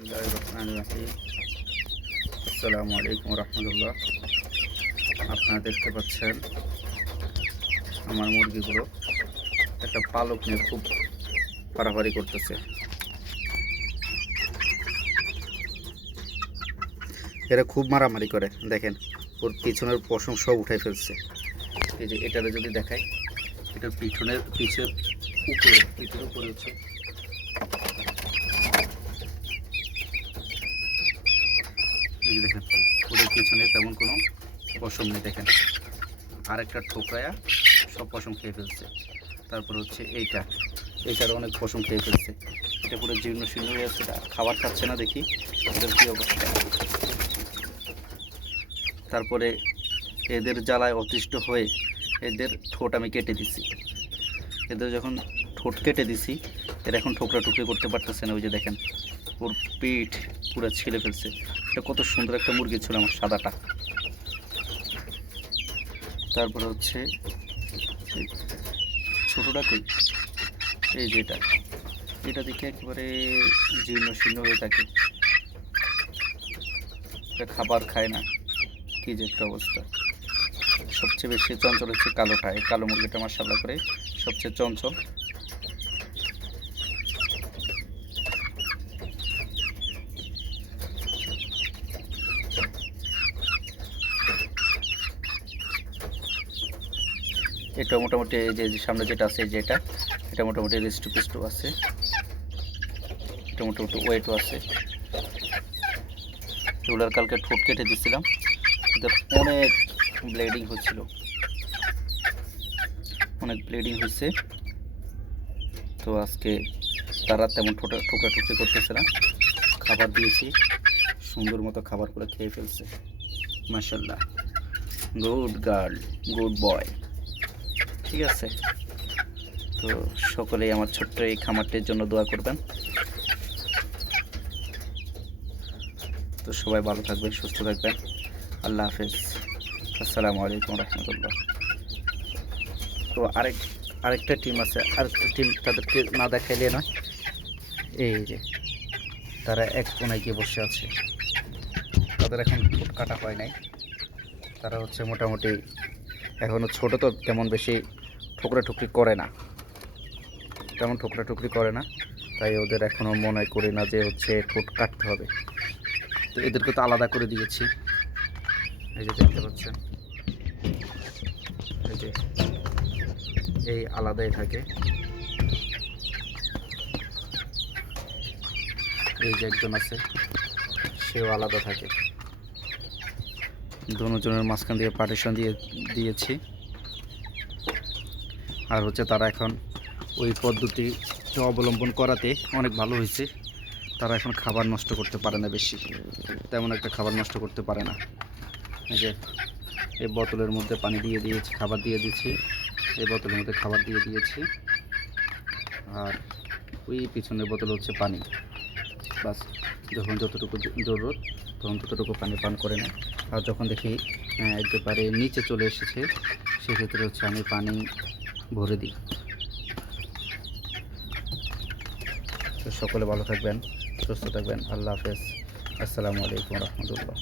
বিসমিল্লাহির রহমানির রহিম। আসসালামু আলাইকুম রহমতুল্লাহ। আপনারা দেখতে পাচ্ছেন আমার মুরগিগুলো একটা পালক নিয়ে খুব পারাপারি করতেছে। এরা খুব মারামারি করে, দেখেন ওর পিছনের পশম সব উঠাই ফেলছে। এই যে এটারে যদি দেখাই, এটার পিছনের পিঠের উপরে হচ্ছে এই যে দেখেন ওদের পিছনে তেমন কোনো পশম নেই। দেখেন আরেকটা ঠোকরায়া সব পশম খেয়ে ফেলছে। তারপর হচ্ছে এইটার অনেক পশম খেয়ে ফেলছে। এটা পুরো জীর্ণ শীর্ণ হয়ে আছে, খাবার খাচ্ছে না। দেখি এদের কী অবস্থা। তারপরে এদের জ্বালায় অতিষ্ঠ হয়ে এদের ঠোঁট আমি কেটে দিছি। এদের যখন ঠোঁট কেটে দিছি, এরা এখন ঠোকরা টুকরি করতে পারতেছে না। ওই যে দেখেন ওর পিঠ পুরো ছিলে ফেলছে। এটা কত সুন্দর একটা মুরগি ছিল আমার, সাদাটা। তারপরে হচ্ছে ছোটোটা কই, এই যে এটা দেখে একেবারে জীর্ণ শীর্ণ হয়ে থাকে। এটা খাবার খায় না, কী যে একটা অবস্থা। সবচেয়ে বেশি চঞ্চল হচ্ছে কালোটা। এই কালো মুরগিটা মাশাআল্লাহ করে সবচেয়ে চঞ্চল। এটা মোটামুটি এই যে সামনে যেটা আছে, যে এটা মোটামুটি রেস্টু পেস্টু আছে, এটা মোটামুটি ওয়েটও আছে। এগুলোর কালকে ঠোঁট কেটে দিয়েছিলাম, এদের অনেক ব্লিডিং হচ্ছিল, অনেক ব্লিডিং হয়েছে। তো আজকে তারা তেমন ঠোকরাটুকরি করতেছে না। খাবার দিয়েছি, সুন্দর মতো খাবার করে খেয়ে ফেলছে। মাশাআল্লাহ, গুড গার্ল, গুড বয়। ঠিক আছে, তো সকলেই আমার ছোট্ট এই খামারটির জন্য দোয়া করবেন। তো সবাই ভালো থাকবেন, সুস্থ থাকবেন। আল্লাহ হাফেজ, আসসালামু আলাইকুম রহমতুল্লাহ। তো আরেকটা টিম আছে, আরেকটা টিম, তাদেরকে না দেখাইলে নয়। এই যে তারা এক কোনায় গিয়ে বসে আছে, তাদের এখন ঠোঁট কাটা হয় নাই। তারা হচ্ছে মোটামুটি এখনও ছোটো, তো তেমন বেশি ঠোকরাঠুকরি করে না, তাই ওদের এখনও মনে করি না যে হচ্ছে ঠোঁট কাটতে হবে। তো এদেরকে তো আলাদা করে দিয়েছি, এই যে দেখতে পাচ্ছেন, এই যে এই আলাদাই থাকে। এই যে একজন আছে, সেও আলাদা থাকে। দুজনের মাঝখান দিয়ে পার্টিশন দিয়েছি। আর হচ্ছে তারা এখন ওই পদ্ধতি অবলম্বন করাতে অনেক ভালো হয়েছে। তারা এখন খাবার নষ্ট করতে পারে না, বেশি তেমন একটা খাবার নষ্ট করতে পারে না। এই যে এই বোতলের মধ্যে পানি দিয়ে দিয়েছি, খাবার দিয়ে দিয়েছি, এই বোতলের মধ্যে খাবার দিয়ে দিয়েছি, আর ওই পিছনের বোতল হচ্ছে পানি। বাস, যখন যতটুকু জরুরত তখন ততটুকু পানি পান করে নেয়। আর যখন দেখি একেবারে নিচে চলে এসেছে, সেক্ষেত্রে হচ্ছে আমি পানি ভরে দিই। তো সকলে ভালো থাকবেন, সুস্থ থাকবেন। আল্লাহ হাফেজ, আসসালামু আলাইকুম রহমতুল্লাহ।